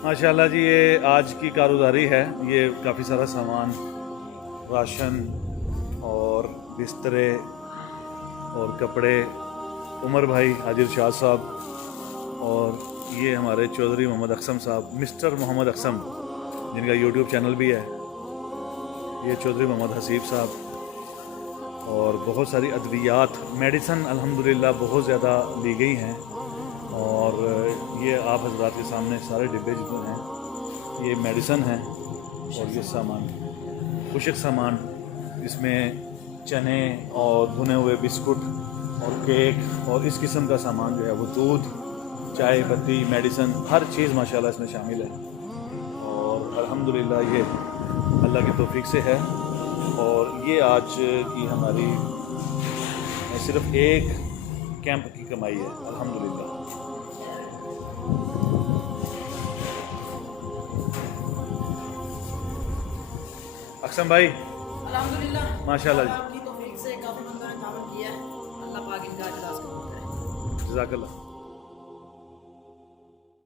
माशाल्लाह जी, ये आज की कारोबारी है। ये काफ़ी सारा सामान, राशन और बिस्तरे और कपड़े, उमर भाई, हाजिर शाह साहब, और ये हमारे चौधरी मोहम्मद अकसम साहब, मिस्टर मोहम्मद अकसम, जिनका यूट्यूब चैनल भी है। ये चौधरी मोहम्मद हसीब साहब, और बहुत सारी अद्वियात, मेडिसन अल्हम्दुलिल्लाह बहुत ज़्यादा ली गई हैं। और ये आप हजरात के सामने सारे डिब्बे जितने हैं ये मेडिसन हैं। और ये सामान, खुशक सामान, इसमें चने और भुने हुए बिस्कुट और केक और इस किस्म का सामान जो है वो दूध, चाय पत्ती, मेडिसन, हर चीज़ माशाल्लाह इसमें शामिल है। और अल्हम्दुलिल्लाह ये अल्लाह की तौफीक से है। और ये आज की हमारी सिर्फ एक कैंप की कमाई है अल्हम्दुलिल्लाह। अकसम भाई अल्हम्दुलिल्लाह माशाल्लाह जी, आपकी तौफीक से काफी बंदों ने काम किया है। अल्लाह पाक इनका अजर करे। जज़ाकल्लाह।